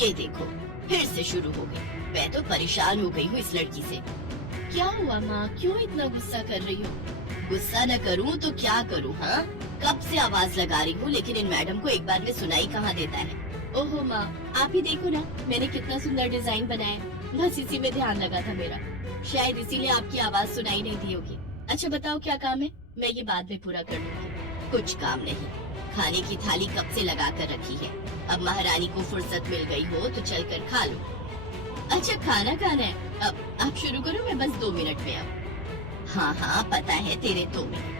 ये देखो फिर से शुरू हो गई। मैं तो परेशान हो गई हूँ इस लड़की से। क्या हुआ माँ, क्यों इतना गुस्सा कर रही हो? गुस्सा न करूँ तो क्या करूँ? हाँ, कब से आवाज लगा रही हूँ लेकिन इन मैडम को एक बार में सुनाई कहाँ देता है। ओहो माँ, आप ही देखो ना, मैंने कितना सुंदर डिजाइन बनाया, बस इसी में ध्यान लगा था मेरा, शायद इसीलिए आपकी आवाज सुनाई नहीं दी होगी। अच्छा बताओ क्या काम है, मैं ये बाद में पूरा कर लूंगी। कुछ काम नहीं, खाने की थाली कब से लगा कर रखी है, अब महारानी को फुर्सत मिल गई हो तो चलकर खा लो। अच्छा खाना खाना है, अब आप शुरू करो, मैं बस 2 मिनट में आऊँ। हाँ हाँ पता है तेरे 2 मिनट।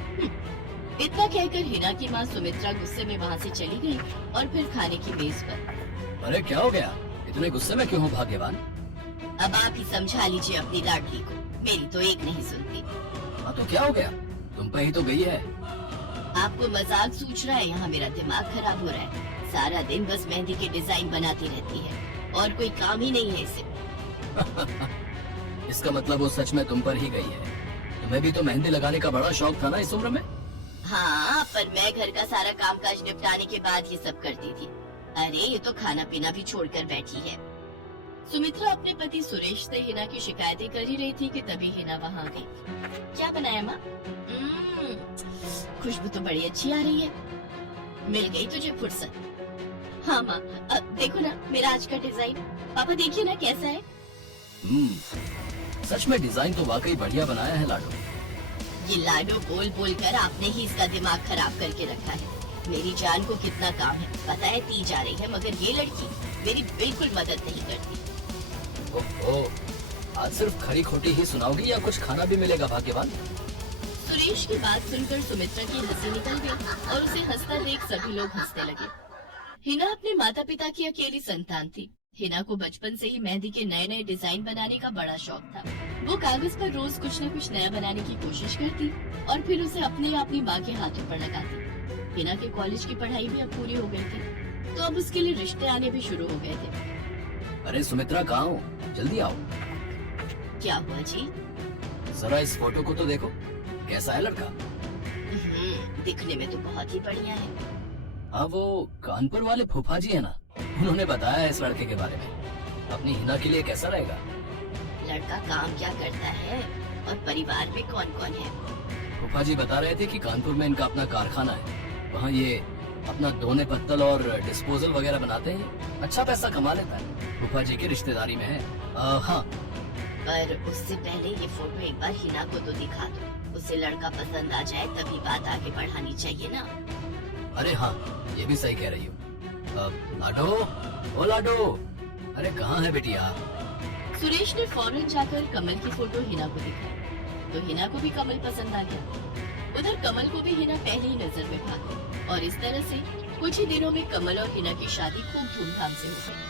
इतना कहकर हिना की माँ सुमित्रा गुस्से में वहाँ से चली गई और फिर खाने की मेज पर। अरे क्या हो गया, इतने गुस्से में क्यों हो भाग्यवान? अब आप ही समझा लीजिए अपनी लाडली को, मेरी तो एक नहीं सुनती। हाँ तो क्या हो गया, तुम पे ही तो गई है। आपको मजाक सूझ रहा है? यहाँ मेरा दिमाग खराब हो रहा है, सारा दिन बस मेहंदी के डिजाइन बनाती रहती है और कोई काम ही नहीं है इसे। इसका मतलब वो सच में तुम पर ही गई है। तुम्हें भी तो मेहंदी लगाने का बड़ा शौक था ना इस उम्र में। हाँ पर मैं घर का सारा कामकाज निपटाने के बाद ये सब करती थी। अरे ये तो खाना पीना भी छोड़कर बैठी है। सुमित्रा अपने पति सुरेश से हिना की शिकायतें कर ही रही थी कि तभी हिना वहाँ गई। क्या बनाया माँ? खुशबू तो बड़ी अच्छी आ रही है, मिल गई तुझे फुर्सत। हाँ माँ, देखो ना मेरा आज का डिजाइन, पापा देखिए ना कैसा है। सच में डिजाइन तो वाकई बढ़िया बनाया है लाडो। ये लाडो बोल बोल कर आपने ही इसका दिमाग खराब करके रखा है। मेरी जान को कितना काम है पता है, पी जा रही है, मगर ये लड़की मेरी बिल्कुल मदद नहीं करती। ओहो, आज सिर्फ खरी खोटी ही सुनाओगी या कुछ खाना भी मिलेगा भाग्यवान? सुरेश की बात सुनकर सुमित्रा की हंसी निकल गई और उसे हंसता देख सभी लोग हंसने लगे। हिना अपने माता पिता की अकेली संतान थी। हिना को बचपन से ही मेहंदी के नए नए डिजाइन बनाने का बड़ा शौक था। वो कागज पर रोज कुछ न कुछ नया बनाने की कोशिश करती और फिर उसे अपने या अपनी माँ के हाथों पर लगाती। हिना के कॉलेज की पढ़ाई भी अब पूरी हो गई थी तो अब उसके लिए रिश्ते आने भी शुरू हो गए थे। अरे सुमित्रा कहाँ हो, जल्दी आओ। क्या हुआ जी? जरा इस फोटो को तो देखो, कैसा है लड़का? दिखने में तो बहुत ही बढ़िया है। हाँ वो कानपुर वाले फूफा जी है ना, उन्होंने बताया इस लड़के के बारे में। अपनी हिना के लिए कैसा रहेगा? लड़का काम क्या करता है और परिवार में कौन कौन है? फूफा जी बता रहे थे कि कानपुर में इनका अपना कारखाना है, वहाँ ये अपना दोने पत्तल और डिस्पोजल वगैरह बनाते हैं, अच्छा पैसा कमा लेता है। फूफा जी की रिश्तेदारी में है। हाँ पर उससे पहले ये फोटो एक बार हिना को तो दिखा दो, उसे लड़का पसंद आ जाए तभी बात आगे बढ़ानी चाहिए ना। अरे हाँ ये भी सही कह रही हो। लाडो, ओ लाडो, अरे कहाँ है बेटिया? सुरेश ने फौरन जाकर कमल की फोटो हिना को दिखाई तो हिना को भी कमल पसंद आ गया। उधर कमल को भी हिना पहली ही नजर में भा गई और इस तरह से कुछ ही दिनों में कमल और हिना की शादी खूब धूमधाम से हो गई।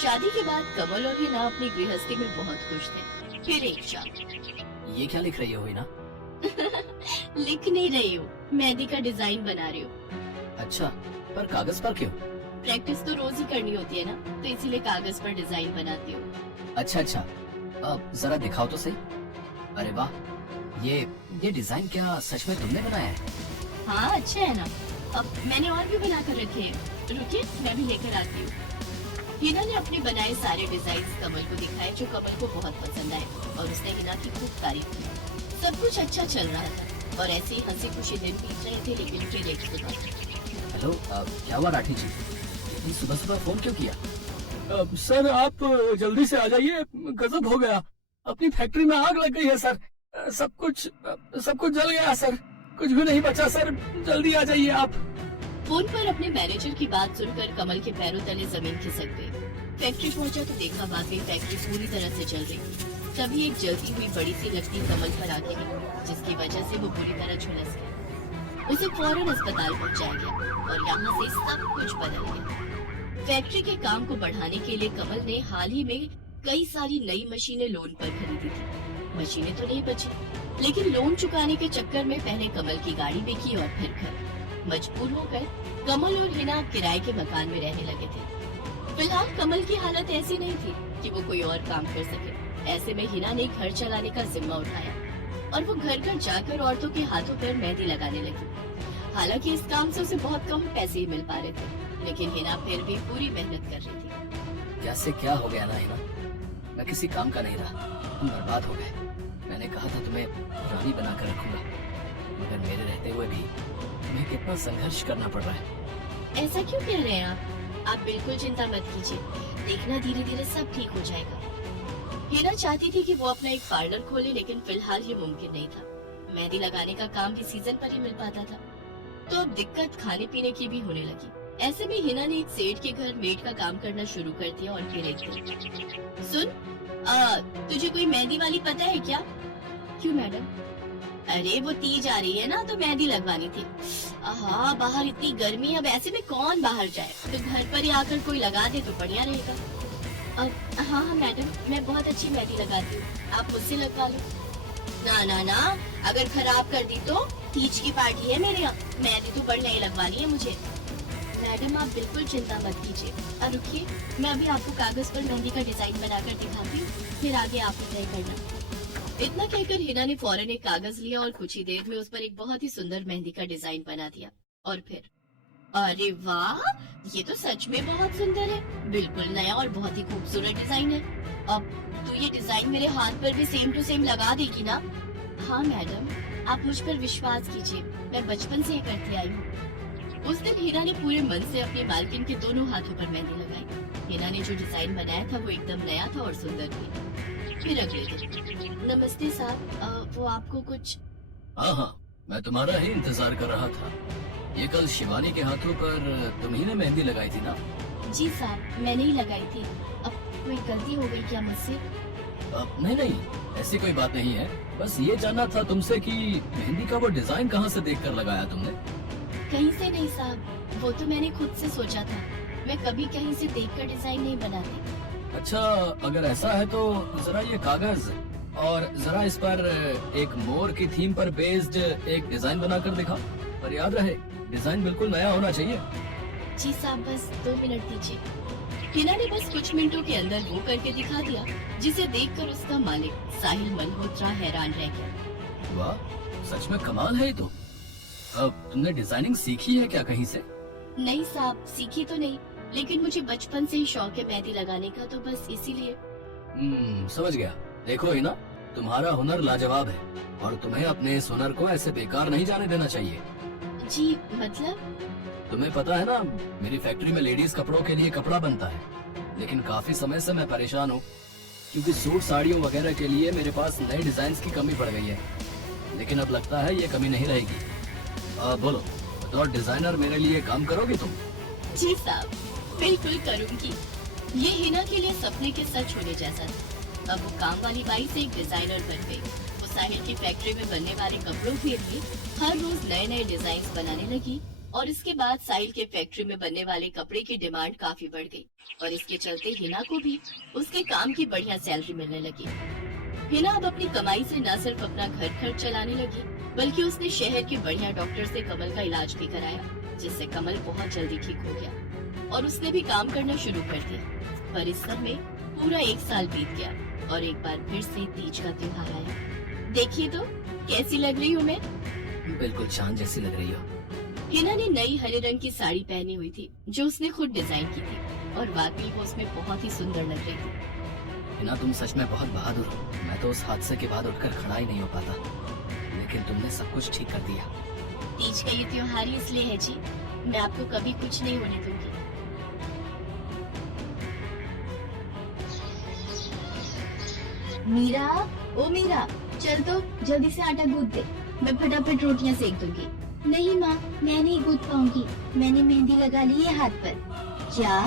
शादी के बाद कमल और हिना अपनी गृहस्थी में बहुत खुश थे। फिर एक शाम। ये क्या लिख रही हो हिना? लिख नहीं रही हूँ, मेहंदी का डिजाइन बना रही हूँ। अच्छा, पर कागज पर क्यों? प्रैक्टिस तो रोज ही करनी होती है ना, तो इसीलिए कागज पर डिजाइन बनाती हूँ। अच्छा अच्छा, अब जरा दिखाओ तो सही। अरे वाह, ये डिजाइन क्या सच में तुमने बनाया है? हाँ अच्छा है ना, अब मैंने और भी बना कर रखे हैं, रुकिए मैं भी लेकर आती हूँ। हिना ने अपने बनाए सारे डिजाइन कमल को दिखाए जो कमल को बहुत पसंद आए और उसने हिना की खूब तारीफ की। सब कुछ अच्छा चल रहा था और ऐसे ही हंसी खुशी दिन बीत रहे थे, लेकिन फिर एक सुबह। हेलो, क्या हुआ राठी जी, इतनी सुबह सुबह फोन क्यों किया? सर आप जल्दी से आ जाइए, गजब हो गया, अपनी फैक्ट्री में आग लग गई है सर, सब कुछ जल गया सर, कुछ भी नहीं बचा सर, जल्दी आ जाइए आप। फोन पर अपने मैनेजर की बात सुनकर कमल के पैरों तले जमीन खिसक गई। फैक्ट्री पहुंचा तो देखा वाकई फैक्ट्री पूरी तरह से जल रही थी। तभी एक जलती हुई बड़ी सी लकड़ी कमल पर आ गिरी, जिसकी वजह से वो बुरी तरह झुलस गया। उसे फौरन अस्पताल पहुंचाया गया और यहाँ से सब कुछ बदल गया। फैक्ट्री के काम को बढ़ाने के लिए कमल ने हाल ही में कई सारी नई मशीनें लोन पर खरीदी थी। मशीनें तो नहीं बची, लेकिन लोन चुकाने के चक्कर में पहले कमल की गाड़ी बिकी और फिर घर। मजबूर होकर कमल और हिना किराए के मकान में रहने लगे थे। फिलहाल कमल की हालत ऐसी नहीं थी कि वो कोई और काम कर सके। ऐसे में हिना ने घर चलाने का जिम्मा उठाया और वो घर घर जाकर औरतों के हाथों पर मेहंदी लगाने लगी। हालांकि इस काम से उसे बहुत कम पैसे ही मिल पा रहे थे, लेकिन हिना फिर भी पूरी मेहनत कर रही थी। कैसे क्या हो गया ना हिना, मैं किसी काम का नहीं रहा, तुम बर्बाद हो गए। मैंने कहा था तुम्हें रानी बनाकर रखूंगा, मगर मेरे रहते हुए भी तुम्हें कितना संघर्ष करना पड़ रहा है। ऐसा क्यों कह रहे हैं आप बिल्कुल चिंता मत कीजिए, देखना धीरे धीरे सब ठीक हो जाएगा। हिना चाहती थी कि वो अपना एक पार्लर खोले, लेकिन फिलहाल ये मुमकिन नहीं था। मेहंदी लगाने का काम भी सीजन पर ही मिल पाता था, तो अब दिक्कत खाने पीने की भी होने लगी। ऐसे में हिना ने एक सेठ के घर मेड का काम करना शुरू कर दिया और फिर एक दिन, सुन, तुझे कोई मेहंदी वाली पता है क्या? क्यों मैडम? अरे वो तीज आ रही है ना, तो मेहंदी लगवानी थी। हाँ, बाहर इतनी गर्मी है, अब ऐसे में कौन बाहर जाए, तो घर पर ही आकर कोई लगा दे तो बढ़िया रहेगा। अब हाँ मैडम, मैं बहुत अच्छी मेहंदी लगाती हूँ, आप मुझसे लगवा लो। ना ना ना, अगर खराब कर दी तो तीज की पार्टी है मेरे यहाँ, मेहंदी तो बढ़िया ही लगवानी है मुझे। मैडम आप बिल्कुल चिंता मत कीजिए, और रुकिए, मैं अभी आपको कागज पर मेहंदी का डिजाइन बनाकर दिखाती हूँ, फिर आगे आप ही तय करना। इतना कहकर हिना ने फौरन एक कागज लिया और कुछ ही देर में उस पर एक बहुत ही सुंदर मेहंदी का डिजाइन बना दिया। और फिर, अरे वाह, ये तो सच में बहुत सुंदर है, बिल्कुल नया और बहुत ही खूबसूरत डिजाइन है। अब तो ये डिजाइन मेरे हाथ पर भी सेम टू सेम लगा देगी ना? हाँ मैडम, आप मुझ पर विश्वास कीजिए, मैं बचपन से ये करती आई हूँ। उस दिन हिना ने पूरे मन से अपनी मालकिन के दोनों हाथों पर मेहंदी लगाई। हिना ने जो डिजाइन बनाया था वो एकदम नया था और सुंदर भी। फिर अगले दिन, नमस्ते साहब, वो आपको कुछ? हाँ, मैं तुम्हारा ही इंतजार कर रहा था। ये कल शिवानी के हाथों पर तुम ही ने मेहंदी लगाई थी ना? जी साहब, मैंने ही लगाई थी। अब कोई गलती हो गई क्या मुझसे? नहीं, ऐसी कोई बात नहीं है, बस ये जानना था तुमसे कि मेहंदी का वो डिजाइन कहाँ से देखकर लगाया तुमने? कहीं से नहीं साहब, वो तो मैंने खुद से सोचा था, मैं कभी कहीं से देखकर डिजाइन नहीं बनाती। अच्छा, अगर ऐसा है तो जरा ये कागज और जरा इस पर एक मोर की थीम पर बेस्ड एक डिजाइन बनाकर दिखा, पर याद रहे डिजाइन बिल्कुल नया होना चाहिए। जी साहब, बस 2 मिनट दीजिए। हिना ने बस कुछ मिनटों के अंदर वो करके दिखा दिया, जिसे देखकर उसका मालिक साहिल मल्होत्रा हैरान रह गया। वाह, सच में कमाल है ये तो। अब तुमने डिजाइनिंग सीखी है क्या कहीं से? नहीं साहब, सीखी तो नहीं, लेकिन मुझे बचपन से ही शौक है मेहंदी लगाने का, तो बस इसीलिए। समझ गया। देखो हिना, तुम्हारा हुनर लाजवाब है और तुम्हें अपने इस हुनर को ऐसे बेकार नहीं जाने देना चाहिए। जी मतलब? तुम्हें पता है ना, मेरी फैक्ट्री में लेडीज कपड़ों के लिए कपड़ा बनता है, लेकिन काफी समय से मैं परेशान हूँ, क्योंकि सूट साड़ियों वगैरह के लिए मेरे पास नए डिजाइन की कमी पड़ गई है। लेकिन अब लगता है ये कमी नहीं रहेगी। बोलो, बतौर डिजाइनर मेरे लिए काम करोगे तुम? जी साहब, बिल्कुल करूंगी। ये हिना के लिए सपने के सच होने जैसा था। अब वो काम वाली बाई से एक डिजाइनर बन गई। वो साहिल की फैक्ट्री में बनने वाले कपड़ों के लिए हर रोज नए नए डिजाइन बनाने लगी, और इसके बाद साहिल के फैक्ट्री में बनने वाले कपड़े की डिमांड काफी बढ़ गई, और इसके चलते हिना को भी उसके काम की बढ़िया सैलरी मिलने लगी। हिना अब अपनी कमाई से न सिर्फ अपना घर खर्च चलाने लगी, बल्कि उसने शहर के बढ़िया डॉक्टर से कमल का इलाज भी कराया, जिससे कमल बहुत जल्दी ठीक हो गया और उसने भी काम करना शुरू कर दिया। पर इस सब में पूरा 1 साल बीत गया और एक बार फिर से तीज का त्योहार आया। देखिए तो कैसी लग रही हूँ मैं? बिल्कुल चांद जैसी लग रही हो। हिना ने नई हरे रंग की साड़ी पहनी हुई थी, जो उसने खुद डिजाइन की थी, और वाकई वो उसमें बहुत ही सुंदर लग रही थी। हिना, तुम सच में बहुत बहादुर हो। मैं तो उस हादसे के बाद उठकर खड़ा ही नहीं हो पाता, लेकिन तुमने सब कुछ ठीक कर दिया। तीज का ये त्योहार ही इसलिए है जी, मैं आपको कभी कुछ नहीं होने दूंगी। मीरा, ओ मीरा, चल तो जल्दी से आटा गूंथ दे, मैं फटाफट रोटियां सेक दूंगी। नहीं माँ, मैं नहीं गूंथ पाऊंगी, मैंने मेहंदी लगा ली है हाथ पर। क्या?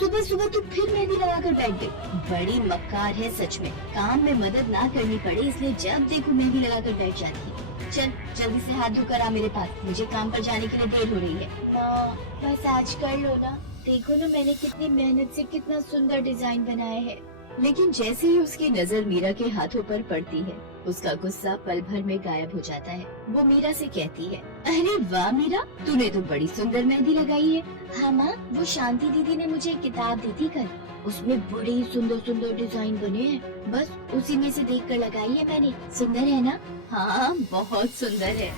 सुबह सुबह तू फिर मेहंदी लगा कर बैठ गई? बड़ी मक्कार है सच में, काम में मदद ना करनी पड़े इसलिए जब देखो मेहंदी लगा कर बैठ जाती है। चल जल्दी से हाथ धोकर आ मेरे पास, मुझे काम पर जाने के लिए देर हो रही है। माँ, बस आज कर लो ना, देखो ना मैंने कितनी मेहनत से कितना सुंदर डिजाइन बनाया है। लेकिन जैसे ही उसकी नजर मीरा के हाथों पर पड़ती है, उसका गुस्सा पल भर में गायब हो जाता है। वो मीरा से कहती है, अरे वाह मीरा, तूने तो बड़ी सुंदर मेहंदी लगाई है। हाँ माँ, वो शांति दीदी ने मुझे एक किताब दी थी कल, उसमें बड़ी सुंदर सुंदर डिजाइन बने हैं। बस उसी में से देखकर लगाई है मैंने। सुंदर है ना? हाँ बहुत सुंदर है।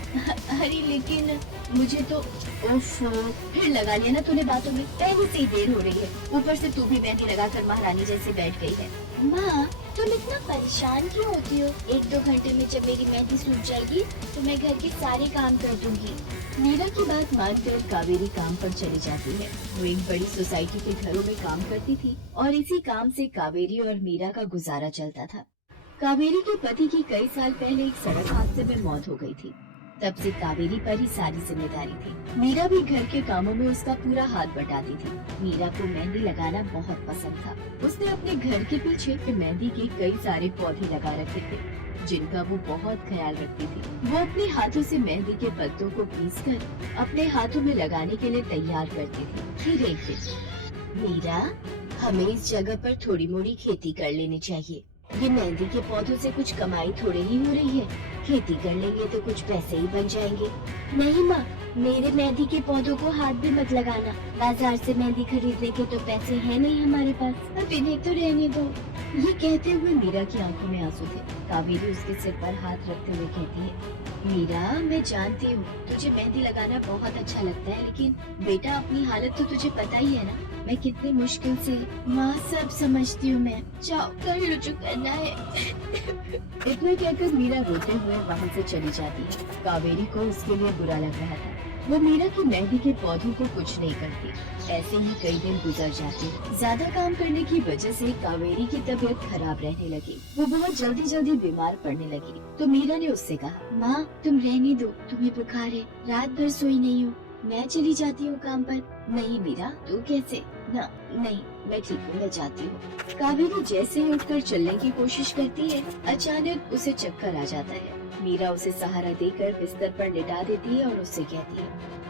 अरे लेकिन मुझे तो ओफो, फिर लगा लिया ना तूने बातों में। पहले से ही देर हो रही है, ऊपर से तू भी मेहंदी लगाकर महारानी जैसे बैठ गई है। माँ, तुम इतना परेशान क्यों होती हो? 1-2 घंटे में जब मेरी मेहंदी सूख जाएगी तो मैं घर के सारे काम कर दूंगी। मीरा की बात मानकर कावेरी काम पर चली जाती है। वो एक बड़ी सोसाइटी के घरों में काम करती थी और इसी काम से कावेरी और मीरा का गुजारा चलता था। कावेरी के पति की कई साल पहले एक सड़क हादसे में मौत हो गई थी। तब से कावेरी पर ही सारी जिम्मेदारी थी। मीरा भी घर के कामों में उसका पूरा हाथ बटाती थी। मीरा को मेहंदी लगाना बहुत पसंद था। उसने अपने घर के पीछे मेहंदी के कई सारे पौधे लगा रखे थे, जिनका वो बहुत ख्याल रखती थी। वो अपने हाथों से मेहंदी के पत्तों को पीसकर अपने हाथों में लगाने के लिए तैयार करती थी। फिर एक दिन, मीरा, हमें इस जगह पर थोड़ी मोड़ी खेती कर लेनी चाहिए। ये मेहंदी के पौधों से कुछ कमाई थोड़ी ही हो रही है। खेती कर लेंगे तो कुछ पैसे ही बन जाएंगे। नहीं माँ, मेरे मेहंदी के पौधों को हाथ भी मत लगाना। बाजार से मेहंदी खरीदने के तो पैसे हैं नहीं हमारे पास। अब इन्हें तो रहने दो। ये कहते हुए मीरा की आंखों में आंसू थे। कावेरी उसके सिर पर हाथ रखते हुए कहती है, मीरा, मैं जानती हूँ तुझे मेहंदी लगाना बहुत अच्छा लगता है, लेकिन बेटा अपनी हालत तो तुझे पता ही है ना, मैं कितनी मुश्किल से। माँ, सब समझती हूँ मैं। जाओ कर लो जो करना है। इतना कहकर मीरा रोते हुए वहाँ से चली जाती है। कावेरी को उसके लिए बुरा लग रहा था। वो मीरा की मेहंदी के पौधों को कुछ नहीं करती। ऐसे ही कई दिन गुजर जाते। ज्यादा काम करने की वजह से कावेरी की तबीयत खराब रहने लगी। वो बहुत जल्दी जल्दी बीमार पड़ने लगी। तो मीरा ने उससे कहा, माँ, तुम रहने दो, तुम्हें बुखार है, रात भर सोई नहीं हो, मैं चली जाती हूँ काम पर। नहीं मीरा, तू कैसे? ना नहीं, मैं ठीक हूँ, मैं जाती हूँ। कावेरी जैसे ही उठकर चलने की कोशिश करती है, अचानक उसे चक्कर आ जाता है। मीरा उसे सहारा देकर बिस्तर पर लिटा देती है और उससे कहती है,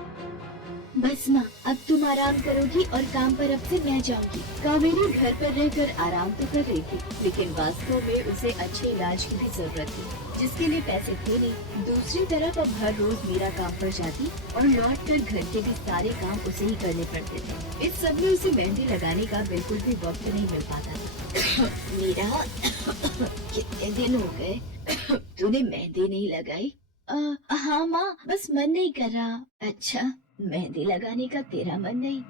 बस माँ, अब तुम आराम करोगी और काम पर अब से मैं जाऊंगी। कावेरी घर पर रहकर आराम तो कर रही थी, लेकिन वास्तव में उसे अच्छे इलाज की भी जरूरत थी, जिसके लिए पैसे थे नहीं। दूसरी तरफ अब हर रोज मीरा काम पर जाती और लौटकर घर के भी सारे काम उसे ही करने पड़ते थे। इस सब में उसे मेहंदी लगाने का बिल्कुल भी वक्त नहीं मिल पाता था। मीरा, कितने दिन हो गए तूने मेहंदी नहीं लगाई? हाँ माँ, बस मन नहीं कर रहा। अच्छा, मेहंदी लगाने का तेरा मन नहीं?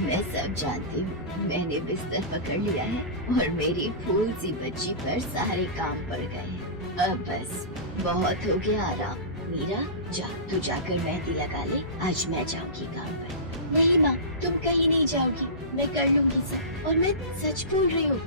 मैं सब जानती हूँ। मैंने बिस्तर पकड़ लिया है और मेरी फूल सी बच्ची पर सारे काम पड़ गए हैं। अब बस बहुत हो गया आराम। मीरा, जा तू जाकर मेहंदी लगा ले, आज मैं जाऊंगी काम पर। नहीं माँ, तुम कहीं नहीं जाओगी, मैं कर लूंगी सब। और मैं सच बोल रही हूँ,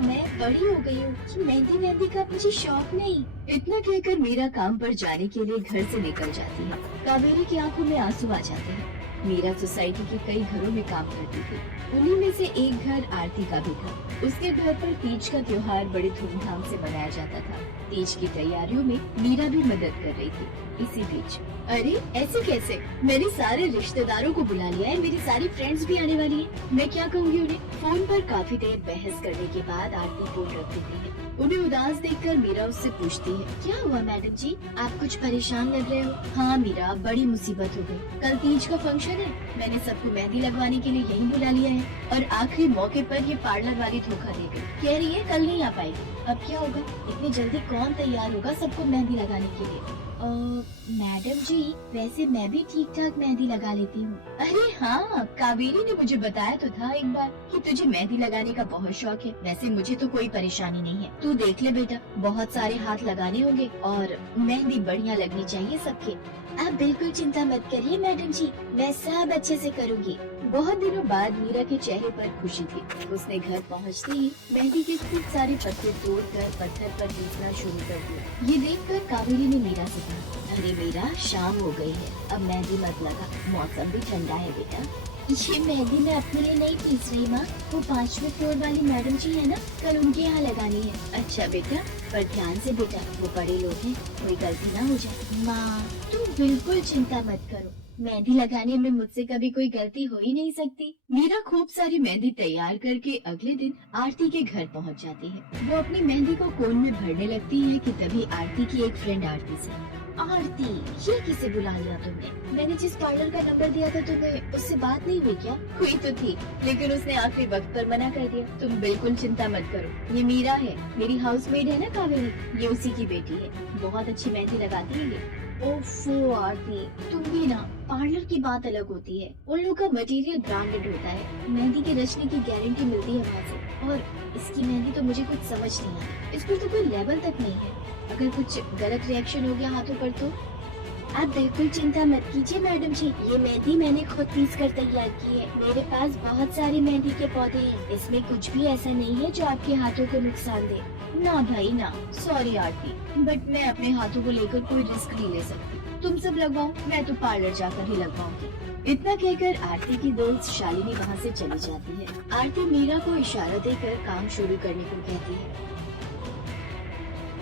मैं बड़ी हो गई हूँ। मेहंदी का मुझे शौक नहीं। इतना कहकर मीरा काम पर जाने के लिए घर से निकल जाती है। कावेरी की आंखों में आंसू आ जाते हैं। मीरा सोसाइटी के कई घरों में काम करती थी। उन्हीं में से एक घर आरती का भी था। उसके घर पर तीज का त्योहार बड़े धूमधाम से मनाया जाता था। तीज की तैयारियों में मीरा भी मदद कर रही थी। इसी बीच, अरे ऐसे कैसे? मैंने सारे रिश्तेदारों को बुला लिया है, मेरी सारी फ्रेंड्स भी आने वाली है। मैं क्या कहूँगी उन्हें? फोन पर काफी देर बहस करने के बाद आरती फोन रख देती है। उन्हें उदास देखकर मीरा उससे पूछती है, क्या हुआ मैडम जी, आप कुछ परेशान लग रहे हो? हाँ मीरा, बड़ी मुसीबत हो गई। कल तीज का फंक्शन है, मैंने सबको मेहंदी लगवाने के लिए यहीं बुला लिया है और आखिरी मौके पर ये पार्लर वाली धोखा दे गई। कह रही है कल नहीं आ पाएगी। अब क्या होगा? इतनी जल्दी कौन तैयार होगा सबको मेहंदी लगाने के लिए? मैडम जी, वैसे मैं भी ठीक ठाक मेहंदी लगा लेती हूँ। अरे हाँ, कावेरी ने मुझे बताया तो था एक बार कि तुझे मेहंदी लगाने का बहुत शौक है। वैसे मुझे तो कोई परेशानी नहीं है। तू देख ले बेटा, बहुत सारे हाथ लगाने होंगे और मेहंदी बढ़िया लगनी चाहिए सबके। आप बिल्कुल चिंता मत करिए मैडम जी, मैं सब अच्छे से करूँगी। बहुत दिनों बाद मीरा के चेहरे पर खुशी थी। उसने घर पहुंचते ही मेहंदी के खूब सारे पत्ते तोड़कर पत्थर पर पीसना शुरू कर दिया। ये देखकर कावेरी ने मीरा से कहा, अरे मीरा, शाम हो गई है, अब मेहंदी मत लगा, मौसम भी ठंडा है बेटा। ये मेहंदी मैं अपने लिए नहीं पीस रही माँ, वो 5वें फ्लोर वाली मैडम जी है ना, कल उनके यहाँ लगानी है। अच्छा बेटा, पर ध्यान से बेटा, वो बड़े लोग हैं, कोई गलती ना हो जाए। माँ, तुम बिल्कुल चिंता मत करो, मेहंदी लगाने में मुझसे कभी कोई गलती हो ही नहीं सकती। मीरा खूब सारी मेहंदी तैयार करके अगले दिन आरती के घर पहुंच जाती है। वो अपनी मेहंदी को कोन में भरने लगती है कि तभी आरती की एक फ्रेंड आरती से, आरती, ये किसे बुला लिया तुमने? मैंने जिस पार्लर का नंबर दिया था तुम्हें, उससे बात नहीं हुई क्या? हुई तो थी, लेकिन उसने आखिरी वक्त पर मना कर दिया। तुम बिल्कुल चिंता मत करो, ये मीरा है, मेरी हाउसमेड है ना कावेरी, ये उसी की बेटी है। बहुत अच्छी मेहंदी लगाती है ये। ओफो आरती, तुम भी ना, पार्लर की बात अलग होती है। उन लोग का मटेरियल ब्रांडेड होता है, मेहंदी की रचने की गारंटी मिलती है वहाँ से। और इसकी मेहंदी तो मुझे कुछ समझ नहीं आई, इस पर तो कोई लेवल तक नहीं है। अगर कुछ गलत रिएक्शन हो गया हाथों पर तो? आप बिल्कुल चिंता मत कीजिए मैडम जी, ये मेहंदी मैंने खुद पीस कर तैयार की है। मेरे पास बहुत सारे मेहंदी के पौधे हैं, इसमें कुछ भी ऐसा नहीं है जो आपके हाथों को नुकसान दे। ना भाई ना, सॉरी आरती, बट मैं अपने हाथों को लेकर कोई रिस्क नहीं ले सकती। तुम सब लगवाओ, मैं तो पार्लर जाकर ही लगवाऊंगी। इतना कहकर आरती की दोस्त शालिनी वहाँ से चली जाती है। आरती मीरा को इशारा देकर काम शुरू करने को कहती है।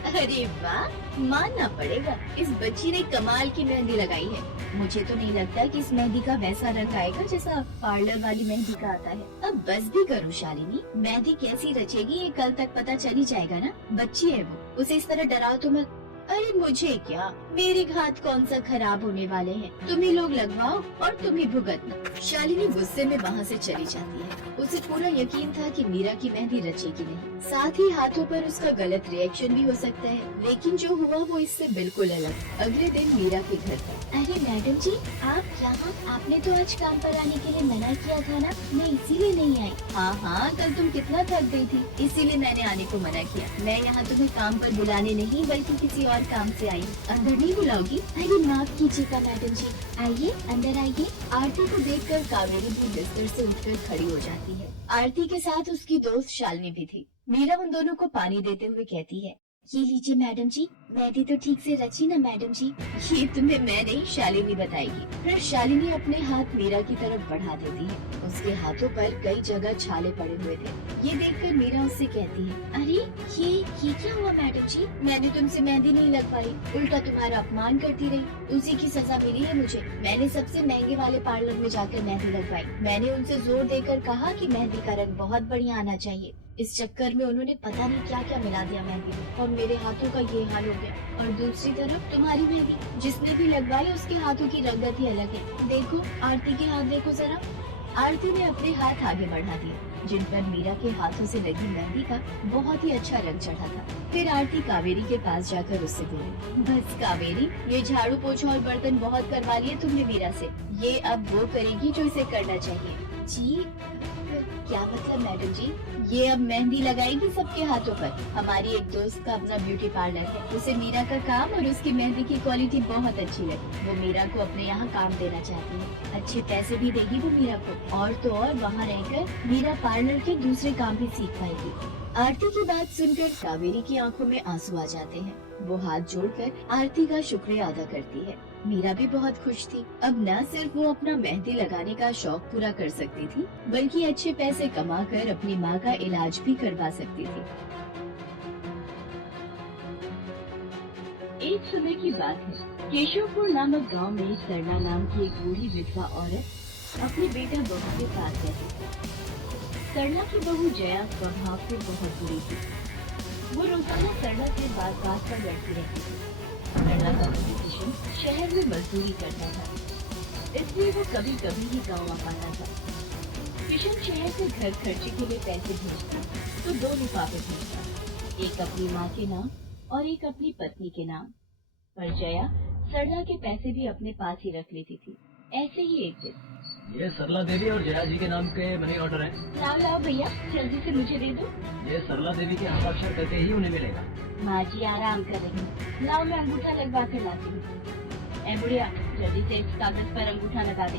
अरे वाह, मानना पड़ेगा, इस बच्ची ने कमाल की मेहंदी लगाई है। मुझे तो नहीं लगता कि इस मेहंदी का वैसा रंग आएगा जैसा पार्लर वाली मेहंदी का आता है। अब बस भी करो शालिनी, मेहंदी कैसी रचेगी ये कल तक पता चल ही जाएगा ना। बच्ची है वो, उसे इस तरह डराओ तो मत। अरे मुझे क्या, मेरे हाथ कौन सा खराब होने वाले हैं। तुम ही लोग लगवाओ और तुम ही भुगतना। शालिनी गुस्से में वहाँ से चली जाती है। उसे पूरा यकीन था कि मीरा की मेहंदी रचेगी नहीं, साथ ही हाथों पर उसका गलत रिएक्शन भी हो सकता है। लेकिन जो हुआ वो इससे बिल्कुल अलग। अगले दिन मीरा के घर पर। अरे मैडम जी, आप यहाँ? आपने तो आज काम पर आने के लिए मना किया था ना, मैं इसीलिए नहीं आई। हाँ, कल तुम कितना थक गई थी, इसीलिए मैंने आने को मना किया। मैं यहाँ तुम्हें काम पर बुलाने नहीं बल्कि किसी और काम से आई। अंदर नहीं बुलाओगी? अरे माफ कीजिएगा मैडम जी, आइए अंदर आइए। आरती को देखकर कावेरी भी बिस्तर से उठकर खड़ी हो जाती है। आरती के साथ उसकी दोस्त शालिनी भी थी। मीरा उन दोनों को पानी देते हुए कहती है, ये लीजिए मैडम जी, मेहंदी तो ठीक से रची ना मैडम जी? ये तुम्हें मैं नहीं, शालिनी बताएगी। फिर शालिनी अपने हाथ मीरा की तरफ बढ़ा देती है। उसके हाथों पर कई जगह छाले पड़े हुए थे। ये देखकर मीरा उससे कहती है, अरे ये क्या हुआ मैडम जी? मैंने तुमसे मेहंदी नहीं लगवाई, उल्टा तुम्हारा अपमान करती रही, उसी की सजा मिली है मुझे। मैंने सबसे महंगे वाले पार्लर में जाकर मेहंदी लगवाई। मैंने उनसे जोर देकर कहा कि मेहंदी का रंग बहुत बढ़िया आना चाहिए। इस चक्कर में उन्होंने पता नहीं क्या क्या मिला दिया मेहंदी में, और मेरे हाथों का ये हाल हो गया। और दूसरी तरफ तुम्हारी मेहंदी, जिसने भी लगवाई उसके हाथों की रंगत ही अलग है। देखो आरती के हाथ देखो जरा। आरती ने अपने हाथ आगे बढ़ा दिए, जिन पर मीरा के हाथों से लगी मेहंदी का बहुत ही अच्छा रंग चढ़ा था। फिर आरती कावेरी के पास जाकर उससे बोली, बस कावेरी, ये झाड़ू पोछा और बर्तन बहुत करवा लिए तुमने मीरा से। ये अब वो करेगी जो इसे करना चाहिए। जी क्या मतलब मैडम जी? ये अब मेहंदी लगाएगी सबके हाथों पर। हमारी एक दोस्त का अपना ब्यूटी पार्लर है, उसे मीरा का काम और उसकी मेहंदी की क्वालिटी बहुत अच्छी लगी। वो मीरा को अपने यहाँ काम देना चाहती है। अच्छे पैसे भी देगी वो मीरा को, और तो और वहाँ रहकर मीरा पार्लर के दूसरे काम भी सीख पाएगी। आरती की बात सुनकर कावेरी की आंखों में आंसू आ जाते हैं। वो हाथ जोड़कर आरती का शुक्रिया अदा करती है। मीरा भी बहुत खुश थी। अब न सिर्फ वो अपना मेहंदी लगाने का शौक पूरा कर सकती थी, बल्कि अच्छे पैसे कमाकर अपनी माँ का इलाज भी करवा सकती थी। एक समय की बात है, केशवपुर नामक गांव में सरला नाम की एक बूढ़ी विधवा औरत अपने बेटा बहू के पास रहती थी। सरला की बहू जया स्वभाव से बहुत बुरी थी। वो रोजाना सरला से बात पर लड़ती रहती थी। सरला का पति किशन शहर में मजदूरी करता था, इसलिए वो कभी कभी ही गाँव आ पाता था। किशन शहर से घर खर्चे के लिए पैसे भेजता तो 2 लिफाफे भेजता, एक अपनी माँ के नाम और एक अपनी पत्नी के नाम। पर जया सरला के पैसे भी अपने पास ही रख लेती थी। ऐसे ही एक दिन, ये सरला देवी और जया जी के नाम के मनी ऑर्डर है। लाओ भैया, जल्दी से मुझे दे दो। ये सरला देवी के हस्ताक्षर करके ही उन्हें मिलेगा। माँ जी आराम कर रही हैं। लाओ मैं अंगूठा लगवा कर लाती हूँ। ए बुढ़िया, जल्दी से इस कागज पर अंगूठा लगा दे।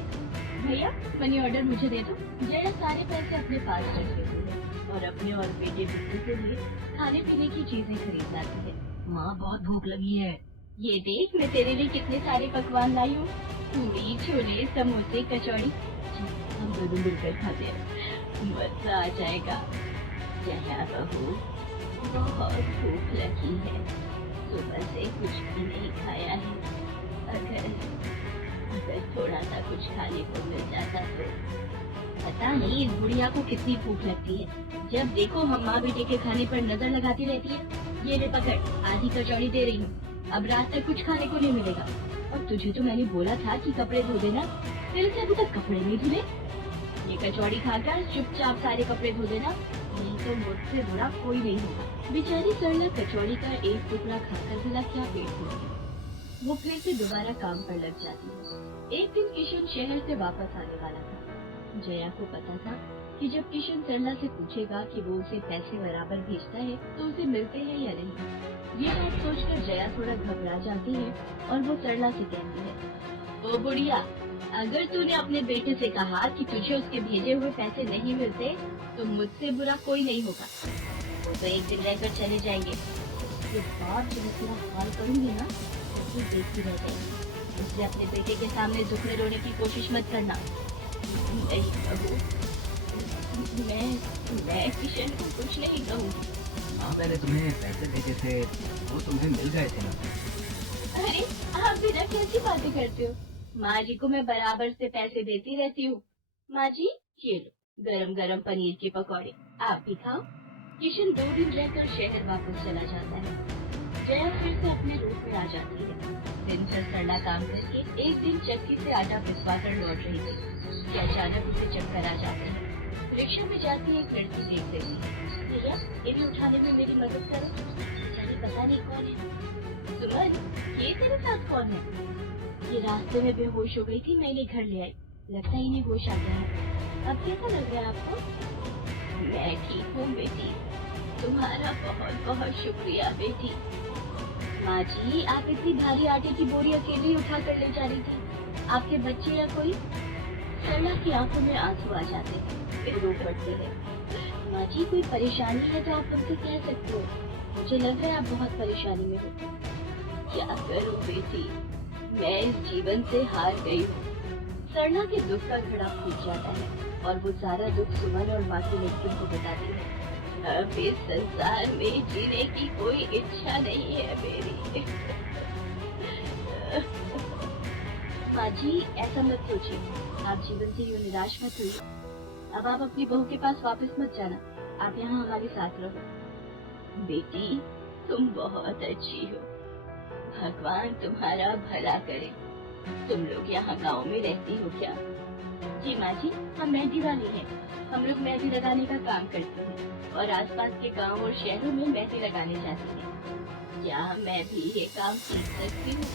भैया मनी ऑर्डर मुझे दे दो। जया सारे पैसे अपने पास रख लेती है और अपने और बेटे बिट्टू के लिए खाने पीने की चीजें खरीद लाती है। माँ बहुत भूख लगी है। ये देख, मैं तेरे लिए कितने सारे पकवान लाई हूँ, पूरी छोले समोसे कचौड़ी। हम दोनों मिलकर खाते हैं, मजा आ जाएगा। जया बहू, बहुत भूख लगी है, सुबह से कुछ भी नहीं खाया है। अगर थोड़ा सा कुछ खाने को मिल जाता तो। पता नहीं इस बुढ़िया को कितनी भूख लगती है, जब देखो हम माँ बेटे के खाने पर नजर लगाती रहती है। ये ले पकड़, आधी कचौड़ी दे रही हूँ। अब रात तक कुछ खाने को नहीं मिलेगा। और तुझे तो मैंने बोला था कि कपड़े धो देना, तेरे से अभी तक कपड़े नहीं धुले। ये कचौड़ी खाकर चुपचाप सारे कपड़े धो देना, नहीं तो मुझसे बुरा कोई नहीं होगा। बेचारी सरला कचौड़ी का एक टुकड़ा खाकर भला क्या पेट भरती। वो फिर से दोबारा काम पर लग जाती है। एक दिन किशन शहर से वापस आने वाला था। जया को पता था कि जब किशन सरला से पूछेगा कि वो उसे पैसे बराबर भेजता है तो उसे मिलते हैं या नहीं। ये बात सोचकर जया थोड़ा घबरा जाती है और वो सरला से कहती है, ओ बुढ़िया, अगर तूने अपने बेटे से कहा कि तुझे उसके भेजे हुए पैसे नहीं मिलते तो मुझसे बुरा कोई नहीं होगा। वो तो एक दिन रहकर चले जाएंगे। ये बात जब मैं तेरा हाल करूंगी ना तो तू देखती रह जाएगी। इसलिए अपने बेटे के सामने दुखड़े रोने की कोशिश मत करना। नहीं बहू, मैं किशन को कुछ नहीं कहूँगी। हाँ, मैंने तुम्हें पैसे भेजे थे, वो तुम्हें मिल गए थे ना। अरे आप बिना कैसी बातें करते हो? माँ जी को मैं बराबर से पैसे देती रहती हूँ। माँ जी, ये लो गरम गरम पनीर के पकौड़े, आप भी खाओ। किशन 2 दिन रहकर शहर वापस चला जाता है। जया फिर से अपने रूप में आ जाती है। दिन भर सरला काम करके एक दिन चक्की से आटा पिसवा कर लौट रही थी कि अचानक उसे चक्कर आ जाते हैं। रिक्शा में जाती एक लड़की देख रही है। भैया, इन्हें उठाने में मेरी मदद करो। बेचारी पता नहीं कौन है। सुमन, ये तेरे साथ कौन है? ये रास्ते में बेहोश हो गई थी, मैं इन्हें घर ले आई। लगता है इन्हें होश आ गया है। अब कैसा लग रहा है आपको? मैं ठीक हूँ बेटी, तुम्हारा बहुत बहुत शुक्रिया बेटी। माँ जी, आप इतनी भारी आटे की बोरी अकेले उठा कर ले जा रही थी। आपके बच्चे या कोई? सरला की आंखों में आंसू आ जाते हैं, फिर रो पड़ते हैं। माँ जी, कोई परेशानी है तो आप मुझसे कह सकते हो। मुझे लग रहा है आप बहुत परेशानी में हो। क्या करूँ बेटी, मैं इस जीवन से हार गई हूँ। सरला के दुख का घड़ा फूट जाता है और वो सारा दुख सुमन और माँ की मृत्यु को बताती है। अब इस संसार में जीने की कोई इच्छा नहीं है मेरी। माँ जी, ऐसा मत सोचिए, आप जीवन से यूँ निराश मत हुई। अब आप अपनी बहू के पास वापस मत जाना, आप यहाँ हमारे साथ रहो। बेटी, तुम बहुत अच्छी हो, भगवान तुम्हारा भला करे। तुम लोग यहाँ गांव में रहती हो क्या? जी माँ जी, हम मेहंदी वाले हैं। हम लोग मेहंदी लगाने का काम करते हैं और आसपास के गांव और शहरों में मेहंदी लगाने जाते हैं। क्या मैं भी ये काम सीख सकती हूँ?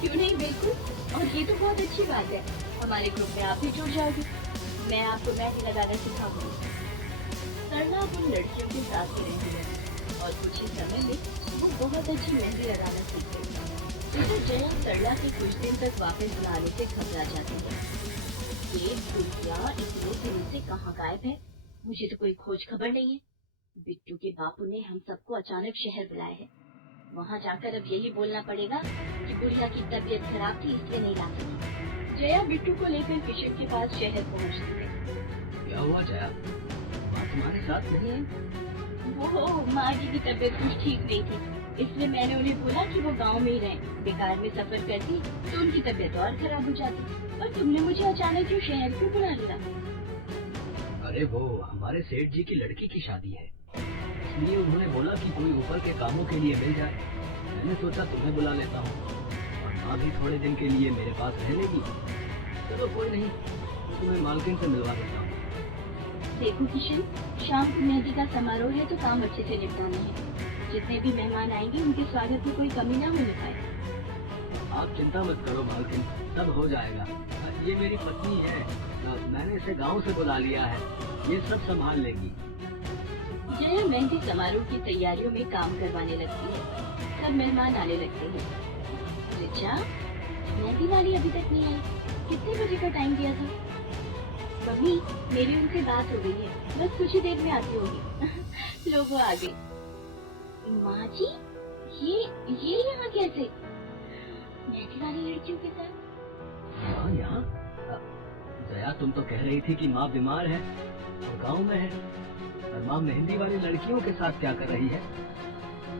क्यों नहीं, बिल्कुल। और ये तो बहुत अच्छी बात है, हमारे ग्रुप में आप भी जुड़ जाओगे। मैं आपको मेहंदी लगाना सिखाऊंगी। सरला उन लड़कियों के साथ ही रहती है और कुछ ही समय में वो बहुत अच्छी मेहंदी लगाना सीख गई। तो जया सरला के कुछ दिन तक वापस बुलाने से घबरा जाती है। ये दुनिया इतने दिनों से कहाँ गायब है? मुझे तो कोई खोज खबर नहीं है। बिट्टू के बापू ने हम सबको अचानक शहर बुलाया है। वहाँ जाकर अब यही बोलना पड़ेगा कि बुढ़िया की तबीयत खराब थी इसलिए नहीं ला सकी। जया बिट्टू को लेकर किशन के पास शहर पहुँचती है। क्या हुआ जया, माँ तुम्हारे साथ नहीं है? वो माँ जी की तबीयत कुछ ठीक नहीं थी, इसलिए मैंने उन्हें बोला कि वो गांव में ही रहें। बेकार में सफर करती तो उनकी तबीयत और खराब हो जाती। और तुमने मुझे अचानक क्यों शहर क्यों बुला लिया? अरे वो हमारे सेठ जी की लड़की की शादी है, इसलिए उन्होंने बोला कि कोई ऊपर के कामों के लिए मिल जाए। मैंने सोचा तुम्हें बुला लेता हूँ और माँ भी थोड़े दिन के लिए मेरे पास रह लेगी। चलो कोई नहीं, मैं तुम्हें मालकिन से मिलवा देता हूँ। देखो किशन, शाम को मेहंदी का समारोह है तो काम अच्छे से निपटाना है। जितने भी मेहमान आएंगे उनके स्वागत में कोई कमी ना होने पाए। आप चिंता मत करो मालकिन, सब हो जाएगा। ये मेरी पत्नी है, मैंने इसे गांव से बुला लिया है, ये सब संभाल लेगी। जया मेहंदी समारोह की तैयारियों में काम करवाने लगती है। सब मेहमान आने लगते हैं। रिचा, मेहंदी वाली अभी तक नहीं आई, कितने बजे का टाइम दिया था? मम्मी, मेरी उनसे बात हो गई है, बस कुछ ही देर में आती होगी। लोग आ गए। माँ जी, ये यहाँ कैसे? मेहंदी वाली लड़कियों के साथ? हाँ यहाँ। जया, तुम तो कह रही थी कि माँ बीमार है और गांव में है, और माँ मेहंदी वाली लड़कियों के साथ क्या कर रही है?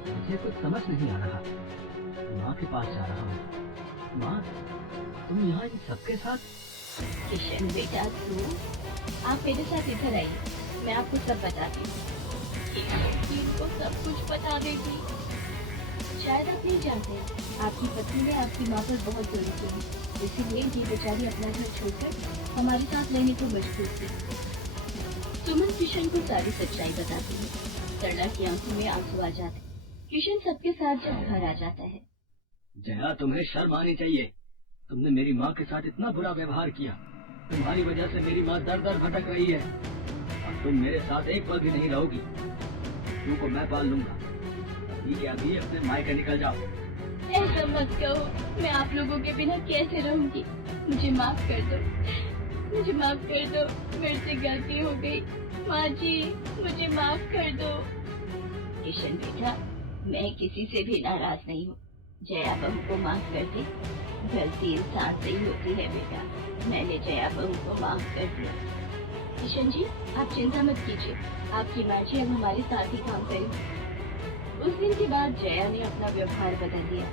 मुझे कुछ समझ नहीं आ रहा। माँ के पास जा रहा हूँ। माँ, तुम यहाँ इन सबके साथ? किशन बेटा, तू आप मेरे साथ इधर आइए, मैं आपको सब बताती हूँ। इनको सब कुछ बता देगी। शायद आप नहीं जानते, आपकी पत्नी ने आपकी माँ पर बहुत जोर की है, इसीलिए ये बेचारी अपना घर छोड़कर हमारे साथ रहने को मजबूर थी। सुमन किशन को सारी सच्चाई बताती है। सरला की आंखों में आंसू आ जाते। किशन सबके साथ जब घर आ जाता है। जया, तुम्हें शर्म आनी चाहिए। तुमने मेरी माँ के साथ इतना बुरा व्यवहार किया। तुम्हारी वजह से मेरी माँ दर दर भटक रही है। अब तुम मेरे साथ एक पल भी नहीं रहोगी। तुमको मैं पाल लूंगा। अभी के अभी अपने मायके निकल जाओ। ऐसा मत कहो, मैं आप लोगों के बिना कैसे रहूंगी। मुझे माफ कर दो, मुझे माफ कर दो, मेरे से गलती हो गई। माँ जी, मुझे माफ कर दो। किशन बेटा, मैं किसी से भी नाराज नहीं हूँ। जया बहू को माफ कर दे। गलती इंसान से ही होती है बेटा। मैंने जया बहू को माफ कर दिया। किशन जी, आप चिंता मत कीजिए, आपकी माँ जी अब हमारे साथ ही काम करेंगी। उस दिन के बाद जया ने अपना व्यवहार बदल दिया।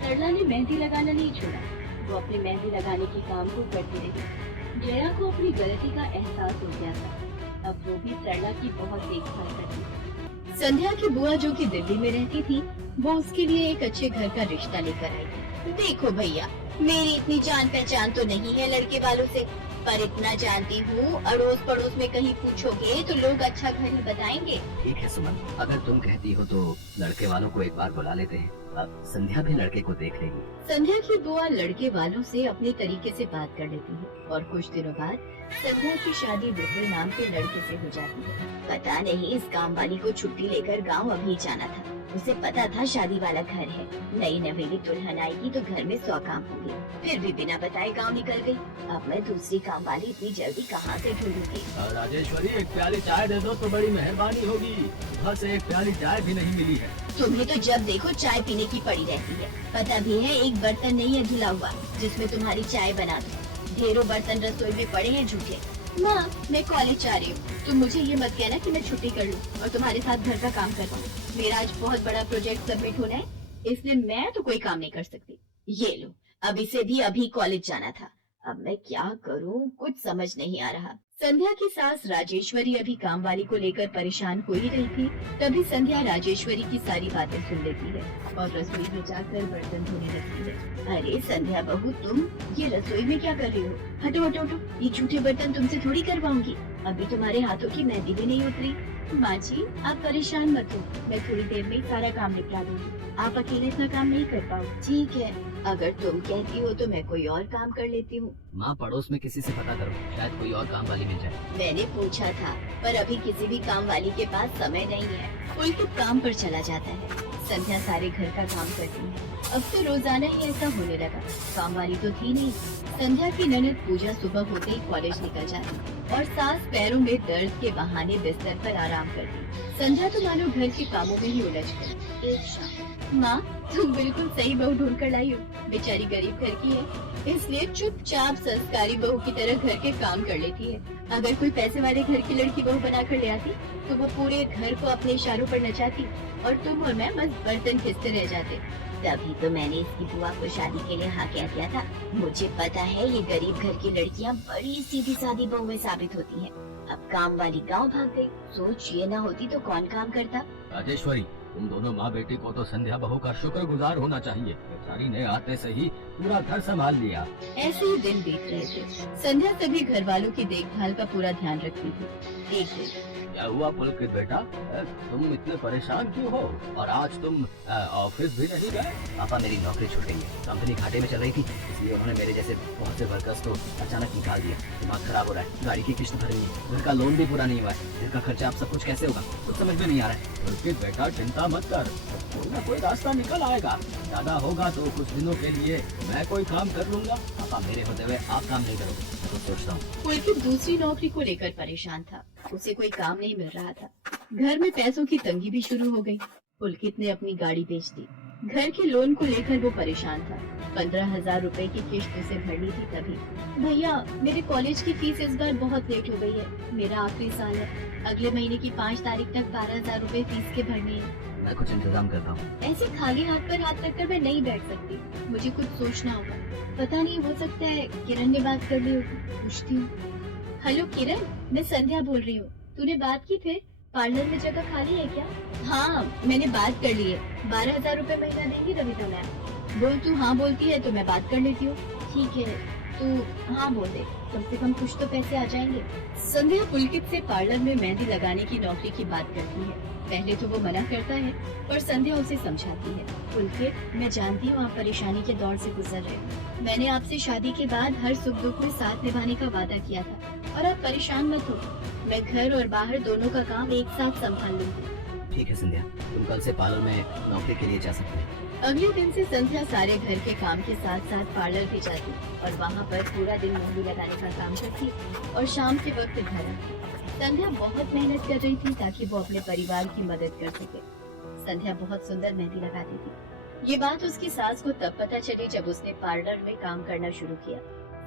सरला ने मेहंदी लगाना नहीं छोड़ा। वो अपनी मेहंदी लगाने के काम को करती रही। जया को अपनी गलती का एहसास हो गया था। अब वो भी सरला की बहुत देखभाल करती। संध्या की बुआ जो कि दिल्ली में रहती थी, वो उसके लिए एक अच्छे घर का रिश्ता लेकर आई थी। देखो भैया, मेरी इतनी जान पहचान तो नहीं है लड़के वालों से, पर इतना जानती हूँ, अड़ोस पड़ोस में कहीं पूछोगे तो लोग अच्छा घर ही बताएंगे। ठीक है सुमन, अगर तुम कहती हो तो लड़के वालों को एक बार बुला लेते हैं। अब संध्या भी लड़के को देख लेगी। संध्या की बुआ लड़के वालों से अपने तरीके से बात कर लेती है और कुछ दिनों बाद संध्या की शादी विपुल नाम के लड़के से हो जाती है। पता नहीं इस काम वाली को छुट्टी लेकर गांव अभी जाना था। उसे पता था शादी वाला घर है, नई नवेली दुल्हन आएगी तो घर में 100 काम होंगे। फिर भी बिना बताए गांव निकल गई। अब मैं दूसरी काम वाली इतनी जल्दी कहाँ से ढूंढूंगी। राजेश्वरी, एक प्याली चाय दे दो तो बड़ी मेहरबानी होगी। घर से एक प्याली चाय भी नहीं मिली है। तुम्हें तो जब देखो चाय पीने की पड़ी रहती है। पता भी है एक बर्तन नहीं है धुला हुआ जिसमें तुम्हारी चाय बना दो। ढेरों बर्तन रसोई में पड़े हैं झूठे। माँ, मैं कॉलेज जा रही हूँ। तुम मुझे ये मत कहना कि मैं छुट्टी कर लूँ और तुम्हारे साथ घर का काम करता हूँ। मेरा आज बहुत बड़ा प्रोजेक्ट सबमिट होना है, इसलिए मैं तो कोई काम नहीं कर सकती। ये लो, अब इसे भी अभी कॉलेज जाना था। अब मैं क्या करूँ, कुछ समझ नहीं आ रहा। संध्या की सास राजेश्वरी अभी काम वाली को लेकर परेशान हो ही रही थी। तभी संध्या राजेश्वरी की सारी बातें सुन लेती है और रसोई में जाकर बर्तन धोने लगती है। अरे संध्या बहू, तुम ये रसोई में क्या कर रही हो? हटो हटो हटो, ये झूठे बर्तन तुमसे थोड़ी करवाऊंगी। अभी तुम्हारे हाथों की मेहंदी भी नहीं उतरी। माँ जी, आप परेशान मत हो, मैं थोड़ी देर में सारा काम निपटा दूंगी। आप अकेले इतना काम नहीं कर पाओगे। ठीक है, अगर तुम कहती हो तो मैं कोई और काम कर लेती हूँ। माँ, पड़ोस में किसी से पता करो, शायद कोई और काम वाली मिल जाए। मैंने पूछा था, पर अभी किसी भी काम वाली के पास समय नहीं है। पुलकित काम पर चला जाता है। संध्या सारे घर का काम करती है। अब तो रोजाना ही ऐसा होने लगा। काम वाली तो थी नहीं। संध्या की ननद पूजा सुबह होते ही कॉलेज निकल जाती और सास पैरों में दर्द के बहाने बिस्तर पर आराम करती। संध्या तो मानो घर के कामों में ही उलझ गई। एक शाम, माँ, तुम बिल्कुल सही बहू ढूंढ कर लाई हो। बेचारी गरीब घर की है, इसलिए चुपचाप संस्कारी बहू की तरह घर के काम कर लेती है। अगर कोई पैसे वाले घर की लड़की बहू बनाकर ले आती तो वो पूरे घर को अपने इशारों पर नचाती और तुम और मैं बस बर्तन खींचते रह जाते। तभी तो मैंने इसकी बुआ को शादी के लिए हाँ कह दिया था। मुझे पता है ये गरीब घर की लड़कियाँ बड़ी सीधी सादी बहुएं साबित होती हैं। अब काम वाली गांव भाग गई। सोच ये ना होती तो कौन काम करता। राजेश्वरी, तुम दोनों माँ बेटी को तो संध्या बहू का शुक्रगुजार होना चाहिए। बेचारी ने आते से ही पूरा घर संभाल लिया। ऐसे ही दिन बीत रहे थे। संध्या सभी घर वालों की देखभाल का पूरा ध्यान रखती थी। एक दिन, क्या हुआ पुलकित बेटा, तुम इतने परेशान क्यों हो? और आज तुम ऑफिस भी नहीं गए? पापा, मेरी नौकरी छूट गई है। कंपनी घाटे में चल रही थी, इसलिए उन्होंने मेरे जैसे बहुत से वर्कर्स को अचानक निकाल दिया। दिमाग खराब हो रहा है, गाड़ी की किस्त भरनी है, घर का लोन भी पूरा नहीं हुआ है, घर का खर्चा, आप सब कुछ कैसे होगा, कुछ समझ में नहीं आ रहा है। पुलकित बेटा, चिंता मत कर, कोई ना कोई रास्ता निकल आएगा। ज्यादा होगा तो कुछ दिनों के लिए मैं कोई काम कर लूंगा। पापा, मेरे होते हुए आप काम नहीं करोगे, मैं तो सोचता हूँ। पुलकित दूसरी नौकरी को लेकर परेशान था। उसे कोई काम नहीं मिल रहा था। घर में पैसों की तंगी भी शुरू हो गई। पुलकित ने अपनी गाड़ी बेच दी। घर के लोन को लेकर वो परेशान था। 15,000 रुपए की किश्त उसे भरनी थी। तभी, भैया, मेरे कॉलेज की फीस इस बार बहुत लेट हो गई है। मेरा आखिरी साल है, अगले महीने की 5 तारीख तक 12,000 रुपए फीस के भरने हैं। मैं कुछ इंतजाम करता हूँ। ऐसे खाली हाथ पर हाथ रखकर मैं नहीं बैठ सकती, मुझे कुछ सोचना होगा। पता नहीं, हो सकता है किरण ने बात कर ली होगी, पूछती हूँ। हेलो किरण, मैं संध्या बोल रही हूँ। तूने बात की फिर? पार्लर में जगह खाली है क्या? हाँ, मैंने बात कर ली है। 12,000 रुपए महीना देंगी रविता मैम? बोल, तू हाँ बोलती है तो मैं बात कर लेती हूँ। ठीक है, तू हाँ बोल दे, कम से कम कुछ तो पैसे आ जाएंगे। संध्या पुलकित से पार्लर में मेहंदी लगाने की नौकरी की बात करती है। पहले तो वो मना करता है, पर संध्या उसे समझाती है। पुलकित, मैं जानती हूँ आप परेशानी के दौर से गुजर रहे हो। मैंने आपसे शादी के बाद हर सुख दुख में साथ निभाने का वादा किया था, और आप परेशान मत हो। मैं घर और बाहर दोनों का काम एक साथ संभाल लूंगी। ठीक है संध्या, तुम कल से पार्लर में नौकरी के लिए जा सकते हो। अगले दिन से संध्या सारे घर के काम के साथ साथ पार्लर भी जाती और वहाँ पर पूरा दिन मेहंदी लगाने का काम करती और शाम के वक्त घर आती। संध्या बहुत मेहनत कर रही थी ताकि वो अपने परिवार की मदद कर सके। संध्या बहुत सुंदर मेहंदी लगाती थी। ये बात उसकी सास को तब पता चली जब उसने पार्लर में काम करना शुरू किया।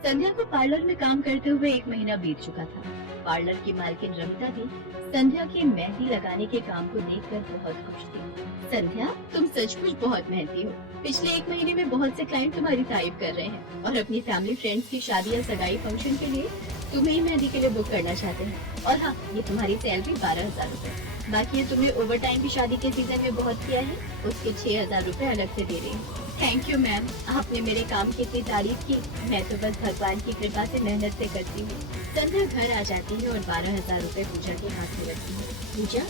संध्या को पार्लर में काम करते हुए 1 महीना बीत चुका था। पार्लर की मालकिन रविता भी संध्या के मेहंदी लगाने के काम को देखकर बहुत खुश थी। संध्या, तुम सचमुच बहुत मेहनती हो। पिछले 1 महीने में बहुत से क्लाइंट तुम्हारी तारीफ कर रहे हैं और अपनी फैमिली फ्रेंड्स की शादी या सगाई फंक्शन के लिए तुम्हें ही मेहंदी के लिए बुक करना चाहते हैं। और हाँ, ये तुम्हारी सैलरी 12,000 रुपए। बाकी ये तुमने ओवर टाइम भी शादी के सीजन में बहुत किया है, उसके 6,000 रुपए अलग से दे रही हूँ। थैंक यू मैम, आपने मेरे काम की इतनी तारीफ की। मैं तो बस भगवान की कृपा से मेहनत से करती हूँ। संध्या घर आ जाती है और 12,000 रुपए पूजा के हाथ में रखती है। पूजा,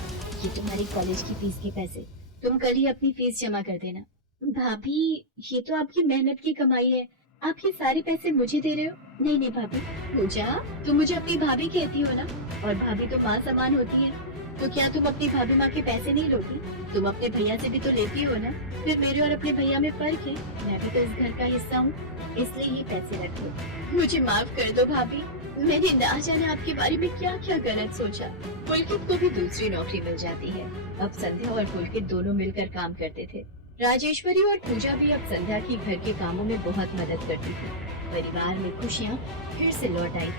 ये तुम्हारी कॉलेज की फीस के पैसे, तुम कल ही अपनी फीस जमा कर देना। भाभी, ये तो आपकी मेहनत की कमाई है, आप ये सारे पैसे मुझे दे रहे हो? नहीं नहीं भाभी। पूजा, तुम मुझे अपनी भाभी कहती हो ना, और भाभी तो माँ समान होती है, तो क्या तुम अपनी भाभी माँ के पैसे नहीं लोगी? तुम अपने भैया से भी तो लेती हो ना। फिर मेरे और अपने भैया में फर्क है। मैं भी तो इस घर का हिस्सा हूँ, इसलिए ही पैसे रख लो। मुझे माफ कर दो भाभी, मैंने ना जाने आपके बारे में क्या क्या गलत सोचा। पुलकित को भी दूसरी नौकरी मिल जाती है। अब संध्या और पुलकित दोनों मिलकर काम करते थे। राजेश्वरी और पूजा भी अब संध्या की घर के कामों में बहुत मदद करती थी। परिवार में खुशियाँ फिर से लौट आई।